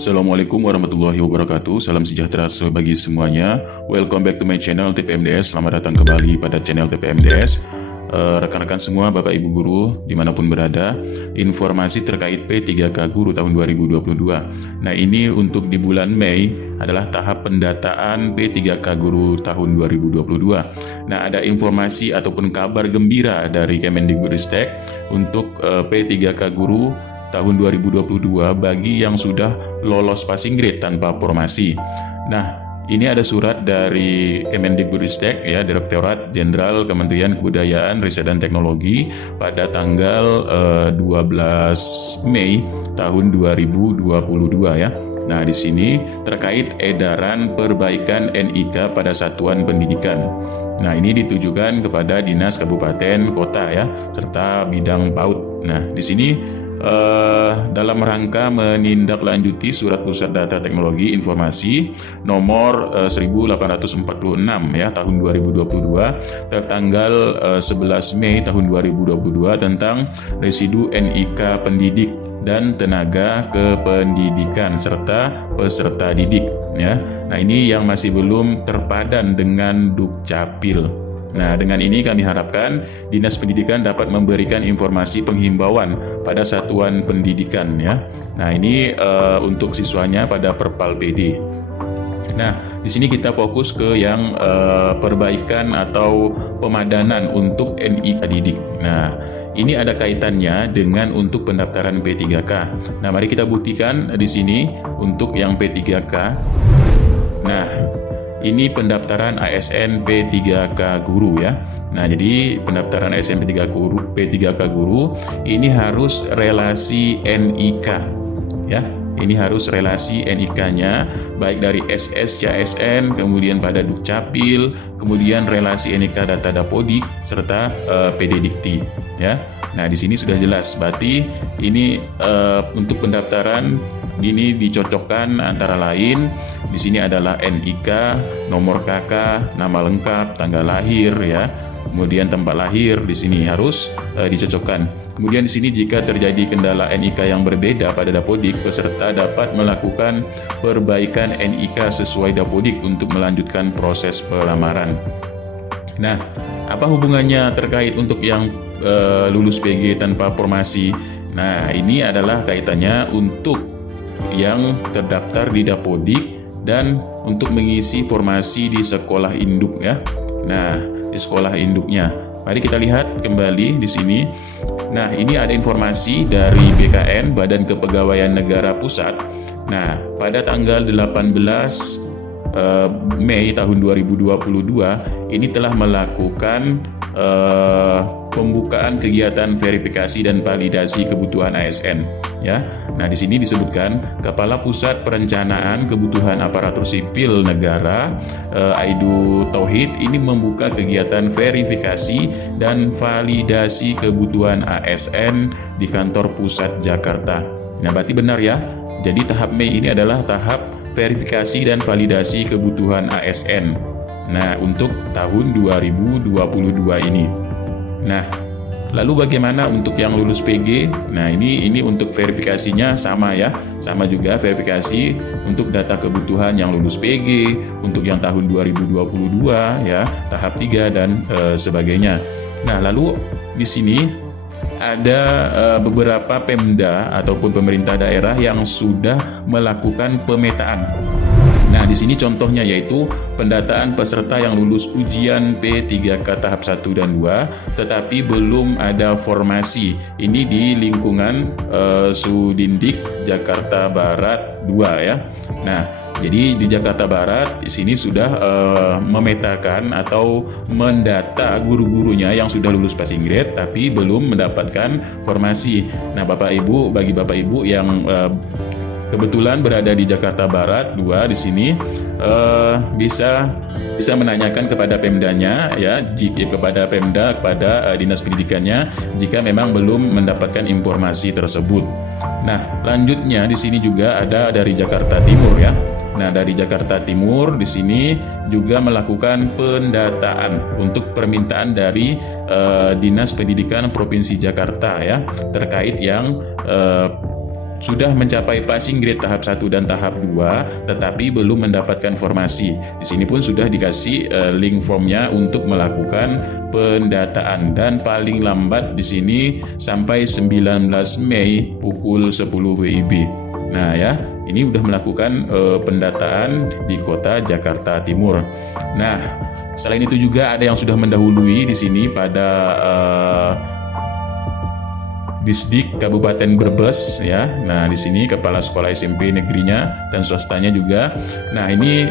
Assalamualaikum warahmatullahi wabarakatuh. Salam sejahtera bagi semuanya. Welcome back to my channel TPMDS. Selamat datang kembali pada channel TPMDS. Rekan-rekan semua, Bapak Ibu Guru dimanapun berada, informasi terkait P3K Guru tahun 2022. Nah, ini untuk di bulan Mei adalah tahap pendataan P3K Guru tahun 2022. Nah, ada informasi ataupun kabar gembira dari Kemendikbudristek untuk P3K Guru tahun 2022 bagi yang sudah lolos passing grade tanpa formasi. Nah, ini ada surat dari Kemendikbudristek ya, Direktorat Jenderal Kementerian Kebudayaan, Riset dan Teknologi pada tanggal 12 Mei tahun 2022 ya. Nah, di sini terkait edaran perbaikan NIK pada satuan pendidikan. Nah, ini ditujukan kepada dinas kabupaten kota ya, serta bidang PAUD. Nah, di sini dalam rangka menindaklanjuti Surat Pusat Data Teknologi Informasi nomor 1846 ya tahun 2022 tertanggal 11 Mei tahun 2022 tentang residu NIK pendidik dan tenaga kependidikan serta peserta didik ya. Nah, ini yang masih belum terpadan dengan Dukcapil. Nah, dengan ini kami harapkan Dinas Pendidikan dapat memberikan informasi penghimbauan pada satuan pendidikan ya. Nah, ini untuk siswanya pada Perpal PD. Nah, di sini kita fokus ke yang perbaikan atau pemadanan untuk NIK didik. Nah, ini ada kaitannya dengan untuk pendaftaran P3K. Nah, mari kita buktikan di sini untuk yang P3K. Nah, ini pendaftaran ASN P3K Guru ya. Nah, jadi pendaftaran ASN P3K Guru ini harus relasi NIK ya. Ini harus relasi NIK-nya baik dari SS CASN, kemudian pada Dukcapil, kemudian relasi NIK data Dapodik serta PD Dikti ya. Nah, di sini sudah jelas. Berarti ini untuk pendaftaran ini dicocokkan antara lain di sini adalah NIK, nomor KK, nama lengkap, tanggal lahir ya. Kemudian tempat lahir di sini harus dicocokkan. Kemudian di sini jika terjadi kendala NIK yang berbeda pada Dapodik, peserta dapat melakukan perbaikan NIK sesuai Dapodik untuk melanjutkan proses pelamaran. Nah, apa hubungannya terkait untuk yang lulus PG tanpa formasi? Nah, ini adalah kaitannya untuk yang terdaftar di Dapodik dan untuk mengisi formasi di sekolah induk ya. Nah, di sekolah induknya. Mari kita lihat kembali di sini. Nah, ini ada informasi dari BKN, Badan Kepegawaian Negara Pusat. Nah, pada tanggal 18 Mei tahun 2022 ini telah melakukan pembukaan kegiatan verifikasi dan validasi kebutuhan ASN ya. Nah, di sini disebutkan Kepala Pusat Perencanaan Kebutuhan Aparatur Sipil Negara Aidu Tauhid ini membuka kegiatan verifikasi dan validasi kebutuhan ASN di kantor pusat Jakarta. Nah, berarti benar ya. Jadi tahap Mei ini adalah tahap verifikasi dan validasi kebutuhan ASN. Nah, untuk tahun 2022 ini. Nah, lalu bagaimana untuk yang lulus PG? Nah, ini untuk verifikasinya sama ya. Sama juga verifikasi untuk data kebutuhan yang lulus PG untuk yang tahun 2022 ya, tahap 3 dan sebagainya. Nah, lalu di sini ada beberapa Pemda ataupun pemerintah daerah yang sudah melakukan pemetaan. Nah, di sini contohnya yaitu pendataan peserta yang lulus ujian P3K tahap 1 dan 2 tetapi belum ada formasi. Ini di lingkungan Sudindik Jakarta Barat 2 ya. Nah, jadi di Jakarta Barat di sini sudah memetakan atau mendata guru-gurunya yang sudah lulus passing grade tapi belum mendapatkan formasi. Nah, bagi Bapak Ibu yang kebetulan berada di Jakarta Barat 2 di sini bisa menanyakan kepada Pemdanya ya, kepada Pemda, kepada Dinas Pendidikannya jika memang belum mendapatkan informasi tersebut. Nah, lanjutnya di sini juga ada dari Jakarta Timur ya. Nah, dari Jakarta Timur di sini juga melakukan pendataan untuk permintaan dari Dinas Pendidikan Provinsi Jakarta ya terkait yang sudah mencapai passing grade tahap 1 dan tahap 2 tetapi belum mendapatkan formasi. Di sini pun sudah dikasih link formnya untuk melakukan pendataan, dan paling lambat di sini sampai 19 Mei pukul 10 WIB. Nah ya, ini udah melakukan pendataan di kota Jakarta Timur. Nah, selain itu juga ada yang sudah mendahului di sini pada Disdik Kabupaten Brebes ya. Nah, di sini kepala sekolah SMP negerinya dan swastanya juga. Nah, ini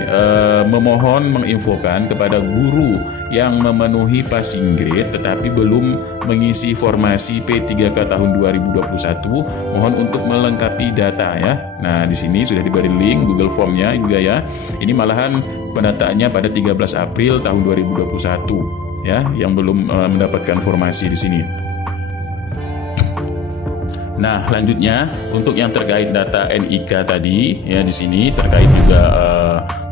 memohon menginfokan kepada guru yang memenuhi passing grade tetapi belum mengisi formasi P3K tahun 2021, mohon untuk melengkapi data ya. Nah, di sini sudah diberi link Google Form-nya juga ya. Ini malahan pendataannya pada 13 April tahun 2021 ya, yang belum mendapatkan formasi di sini. Nah, lanjutnya untuk yang terkait data NIK tadi ya, di sini terkait juga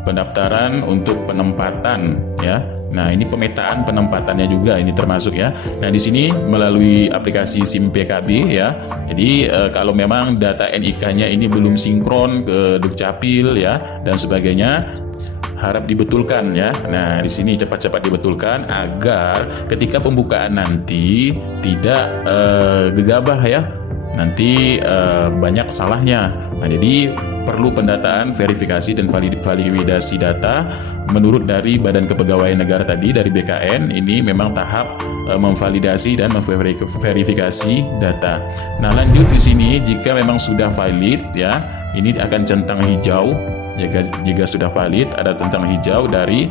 pendaftaran untuk penempatan ya. Nah, ini pemetaan penempatannya juga ini termasuk ya. Nah, di sini melalui aplikasi SIM PKB ya. Jadi kalau memang data NIK-nya ini belum sinkron ke Dukcapil ya dan sebagainya, harap dibetulkan ya. Nah, di sini cepat-cepat dibetulkan agar ketika pembukaan nanti tidak gegabah ya. Nanti banyak salahnya. Nah, jadi perlu pendataan, verifikasi, dan validasi data menurut dari Badan Kepegawaian Negara tadi dari BKN. Ini memang tahap memvalidasi dan memverifikasi data. Nah, lanjut di sini jika memang sudah valid ya, ini akan centang hijau. Jika sudah valid ada centang hijau dari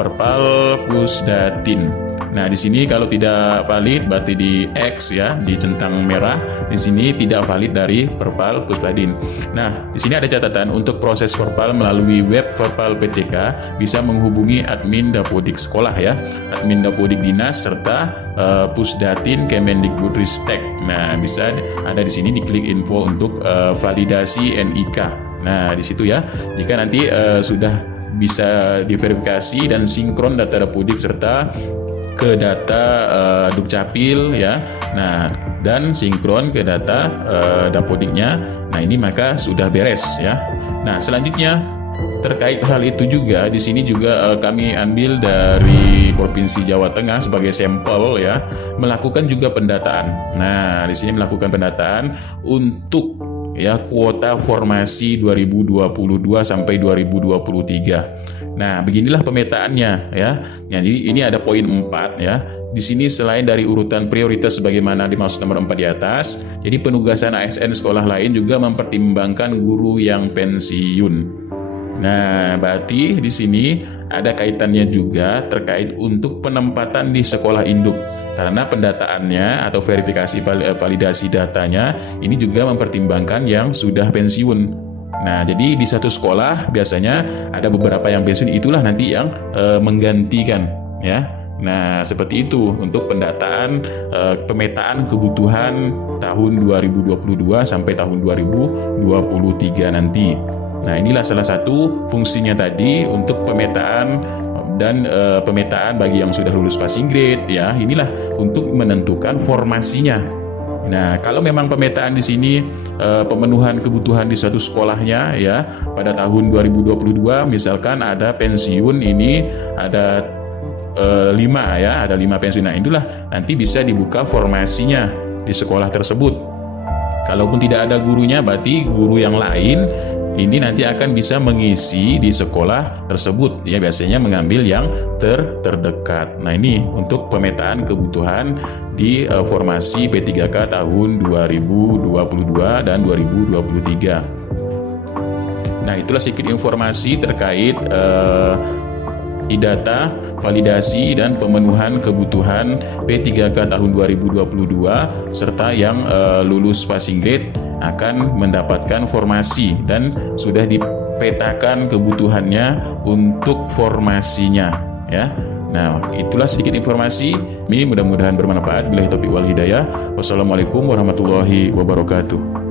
Perpal Pusdatin. Nah, di sini kalau tidak valid berarti di X ya, di centang merah. Di sini tidak valid dari Perpal Pusdadin. Nah, di sini ada catatan untuk proses Perpal melalui web Perpal PTK bisa menghubungi admin Dapodik sekolah ya, admin Dapodik dinas serta Pusdatin Kemendikbudristek. Nah, bisa ada di sini diklik info untuk validasi NIK. Nah, di situ ya. Jika nanti sudah bisa diverifikasi dan sinkron data Dapodik serta ke data Dukcapil ya. Nah, dan sinkron ke data Dapodiknya. Nah, ini maka sudah beres ya. Nah, selanjutnya terkait hal itu juga di sini juga kami ambil dari Provinsi Jawa Tengah sebagai sampel ya, melakukan juga pendataan. Nah, di sini melakukan pendataan untuk ya kuota formasi 2022 sampai 2023. Nah, beginilah pemetaannya ya. Jadi ini ada poin 4 ya. Di sini selain dari urutan prioritas sebagaimana dimaksud nomor 4 di atas, jadi penugasan ASN sekolah lain juga mempertimbangkan guru yang pensiun. Nah, berarti di sini ada kaitannya juga terkait untuk penempatan di sekolah induk. Karena pendataannya atau verifikasi validasi datanya ini juga mempertimbangkan yang sudah pensiun. Nah, jadi di satu sekolah biasanya ada beberapa yang pensiun, itulah nanti yang menggantikan ya. Nah, seperti itu untuk pendataan pemetaan kebutuhan tahun 2022 sampai tahun 2023 nanti. Nah, inilah salah satu fungsinya tadi untuk pemetaan dan pemetaan bagi yang sudah lulus passing grade ya. Inilah untuk menentukan formasinya. Nah, kalau memang pemetaan di sini pemenuhan kebutuhan di suatu sekolahnya ya pada tahun 2022 misalkan ada pensiun ini ada 5 ya, ada 5 pensiun. Nah, itulah nanti bisa dibuka formasinya di sekolah tersebut. Kalaupun tidak ada gurunya, berarti guru yang lain ini nanti akan bisa mengisi di sekolah tersebut ya, biasanya mengambil yang terdekat. Nah, ini untuk pemetaan kebutuhan di formasi P3K tahun 2022 dan 2023. Nah, itulah sedikit informasi terkait data validasi dan pemenuhan kebutuhan P3K tahun 2022 serta yang lulus passing grade akan mendapatkan formasi dan sudah dipetakan kebutuhannya untuk formasinya ya. Nah, itulah sedikit informasi. Ini mudah-mudahan bermanfaat. Billahi taufiq wal hidayah. Wassalamualaikum warahmatullahi wabarakatuh.